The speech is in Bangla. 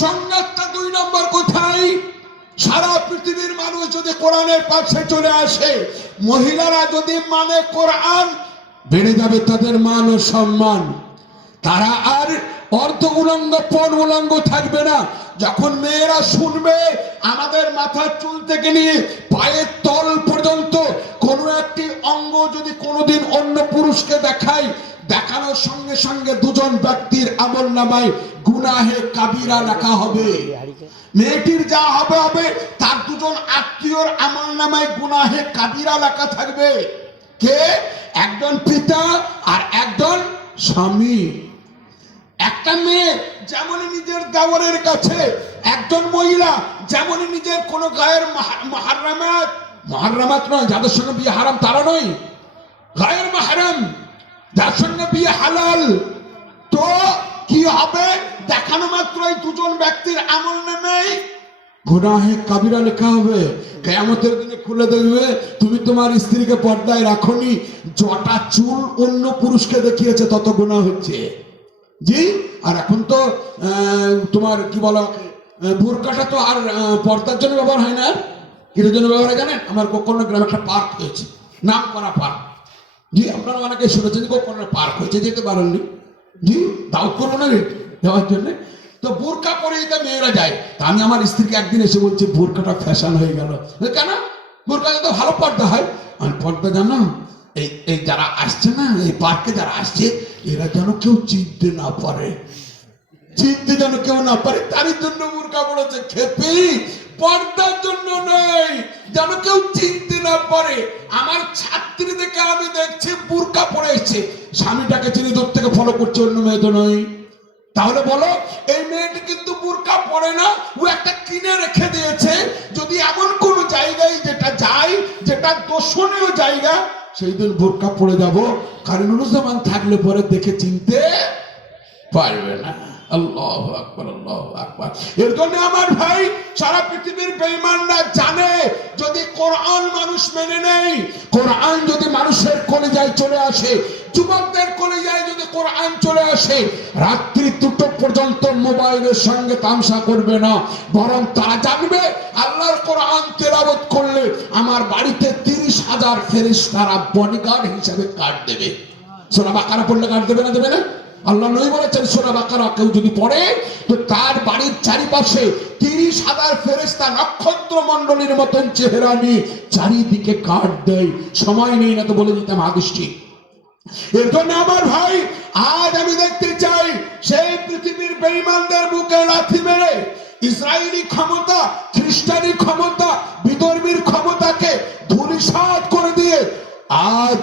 সংজ্ঞাটা 2 নম্বর কোথায়? সারা পৃথিবীর মানুষ যদি কোরআনের পাশে চলে আসে, মহিলারা যদি মানে কোরআন, বেড়ে যাবে তাদের মান ও সম্মান। তারা আর অর্ধ উলঙ্গ পণ উলঙ্গ থাকবে না। যখন মেয়েরা শুনবে আমাদের মাথার চুল থেকে নিয়ে পায়ের তল পর্যন্ত কোনো একটি অঙ্গ যদি কোনোদিন অন্য পুরুষকে দেখায়, দেখানোর সঙ্গে সঙ্গে দুজন ব্যক্তির আমলনামায় গুনাহে কাবিরা লেখা হবে। মেয়েটির যা হবে হবে, তার দুজন আত্মীয়র আমলনামায় গুনাহে কাবিরা লেখা থাকবে। কে? একজন পিতা আর একজন স্বামী। একটা মেয়ে যেমনই নিজের দেওরের কাছে, একজন মহিলা যেমনই নিজের কোন গায়ের মাহরামাত নয়, যাদের সঙ্গে বিয়ে হারাম তারা নয়, গায়ের মাহরাম যার সঙ্গে বিয়ে হালাল, তো কি হবে? দেখানো মাত্রই দুজন ব্যক্তির আমলনামায় গুনাহে কাবিরা লেখা হবে। কিয়ামতের দিনে খুলে দেখবে তুমি তোমার স্ত্রীকে পর্দায় রাখোনি, যটা চুল অন্য পুরুষকে দেখিয়েছে তত গুনাহ হচ্ছে। জি, আর এখন তো তোমার কি বলো, বোরকাটা তো আর পর্দার জন্য ব্যবহার হয় না। কিসের জন্য ব্যবহার হয় জানেন? আমার গোকর্ণ গ্রামে একটা পার্ক হয়েছে, নাম করা পার্ক। জি, আপনারা অনেকে শুনেছেন গোকর্ণের পার্ক হয়েছে, যেতে পারেননি। জি, দাওয়াত করবো না যাওয়ার জন্য। তো বোরকা পরে এটা মেয়েরা যায়। তা আমি আমার স্ত্রীকে একদিন এসে বলছি বোরকাটা ফ্যাশন হয়ে গেল। কেন? বোরকাটা তো ভালো পর্দা হয়। আমি পর্দা জানো, এই যারা আসছে না এই পার্কে, যারা আসছে এরা যেন কেউ চিনতে না পারে, চিনতে যেন কেউ না পারে, তারই জন্য বোরকা পড়েছে। খেপি পর্দার জন্য নয়, যেন কেউ চিনতে না পারে। আমার ছাত্রী দেখে আমি দেখছি বোরকা পরে এসছে, স্বামীটাকে চিনি দূর থেকে ফলো করছে, অন্য মেয়ে তো নয়। তাহলে বলো, এই মেয়েটি কিন্তু বোরকা পরে না, ও একটা কিনে রেখে দিয়েছে। যদি এমন কোন জায়গায় যেটা যায়, যেটা দর্শনীয় জায়গা, সেই দিন বোরকা পরে যাব, কারণুজ্জামান থাকলে পরে দেখে চিনতে পারবে না। আল্লাহু আকবার, আল্লাহু আকবার। এর জন্য আমার ভাই, সারা পৃথিবীর বেঈমানরা জানে যদি কোরআন মানুষ মেনে নেয়, কোরআন যদি মানুষের কলিজায় চলে আসে, যুবকদের কলিজায় যদি কোরআন চলে আসে, রাত্রি 2টো পর্যন্ত মোবাইলের সঙ্গে তামসা করবে না, বরং তারা জানবে আল্লাহর কোরআন তেলাওয়াত করলে আমার বাড়িতে 30,000 ফেরেশতারা বডিগার্ড হিসেবে কাট দেবে। সূরা বাকারা পড়লে কাট দেবে না? দেবে না? আল্লাহ নবী বলেছেন সূরা বাকারা কেউ যদি পড়ে তো তার বাড়ির চারিপাশে 30,000 ফেরেশতা নক্ষত্র মণ্ডলীর মতন চেহারা নিয়ে চারিদিকে কাট দেয়। সময় নেই না তো বলে দিতাম হাদিসটি। এর জন্য আমার ভাই, আজ আমি দেখতে চাই সেই পৃথিবীর বেঈমানদের বুকে লাথি মেরে ইসরায়েলি ক্ষমতা, খ্রিস্টানি ক্ষমতা, বিধর্মীর ক্ষমতাকে ধূলিসাৎ করে দিয়ে আজ